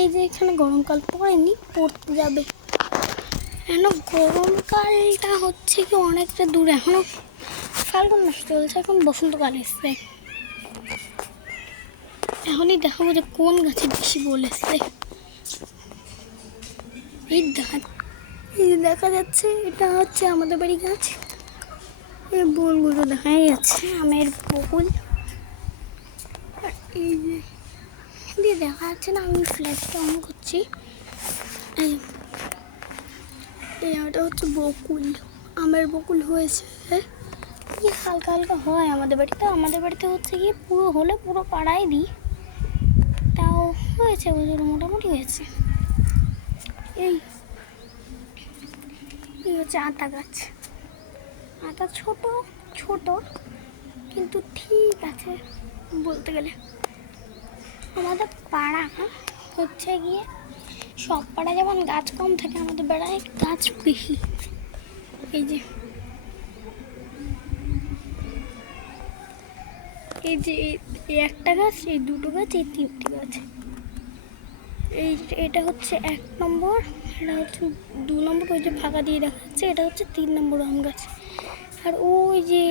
এই যে এখানে গরমকাল পড়েনি, পড়তে যাবে। এখন গরমকালটা হচ্ছে কি অনেকটা দূরে, এখনো ফাল্গুন মাস চলছে, এখন বসন্তকাল এসছে। এখনই দেখাবো যে কোন গাছে বেশি বল এসছে। এই দেখা যাচ্ছে, এটা হচ্ছে আমাদের বাড়ি গাছ। এই বলগুলো দেখা যাচ্ছে, আমের বকুল। এই যে দেখা যাচ্ছে না, আমি ফ্ল্যাশটা অন করছি। এটা হচ্ছে বকুল, আমের বকুল হয়েছে। হালকা হালকা হয় আমাদের বাড়িতে। আমাদের বাড়িতে হচ্ছে গিয়ে পুরো হলে পুরো পাড়ায় দিই, তাও হয়েছে মোটামুটি হয়েছে। এই হচ্ছে আতা গাছ। আতা ছোট ছোট কিন্তু ঠিক আছে বলতে গেলে। আমাদের পাড়া হচ্ছে গিয়ে সব পাড়ায় যেমন গাছ কম থাকে, আমাদের পাড়ায় গাছ বেশি। এই যে একটা গাছ, এই দুটো গাছ, এই তিনটি গাছ। এটা হচ্ছে 1 নম্বর, এটা হচ্ছে 2 নম্বর, ওই যে ফাঁকা দিয়ে দেখা যাচ্ছে, এটা হচ্ছে 3 নম্বর আম গাছ। আর ওই যে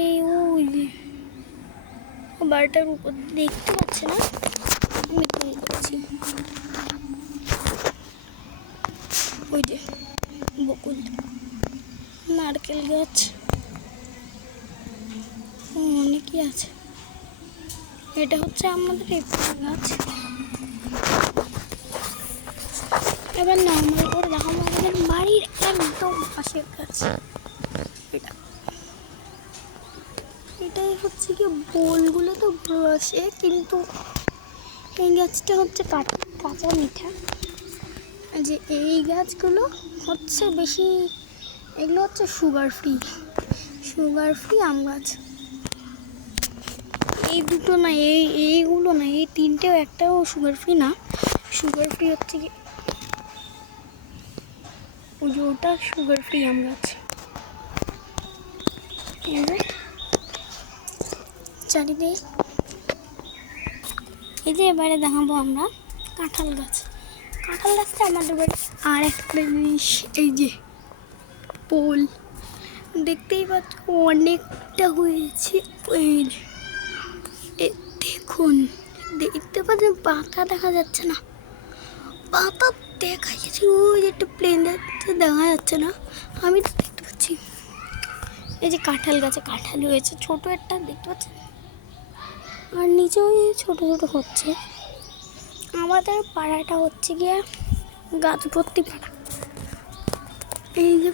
বাড়িটার উপর দেখতে পাচ্ছে না, আমি তুলে করছি। ওই যে বকুল, নারকেল গাছ, অনেকই আছে। এটা হচ্ছে আমাদের এখানে গাছ। এবার নর্মাল করে দেখাবো আমাদের বাড়ির একদম পাশের গাছ। এটাই হচ্ছে কি বোলগুলো তো বড় আসে, কিন্তু এই গাছটা হচ্ছে কাঁচা মিঠা। যে এই গাছগুলো হচ্ছে বেশি, এগুলো হচ্ছে সুগার ফ্রি আম গাছ। এই দুটো না, এইগুলো না, এই তিনটেও একটাও সুগার ফ্রি না। সুগার ফ্রি হচ্ছে কি ওই যে ওটা সুগার ফ্রি আম গাছ। চারিদিকে এই যে এবারে দেখাবো আমরা কাঁঠাল গাছ। কাঁঠাল গাছটা আমাদের বাড়ি আর একটা জিনিস, এই যে পোল দেখতেই পাচ্ছ অনেকটা হয়েছে। দেখুন, দেখতে পাচ্ছেন পাতা দেখা যাচ্ছে না, পাতা দেখা যাচ্ছে, ওই যে একটা প্লেন যাচ্ছে দেখা যাচ্ছে না, আমি তো দেখতে পাচ্ছি। এই যে কাঁঠাল গাছে কাঁঠাল হয়েছে, ছোট একটা দেখতে পাচ্ছেন, আর নিচেও ছোট ছোট হচ্ছে। আমাদের পাড়াটা হচ্ছে গিয়ে গাছ ভর্তি পাড়া। এই যে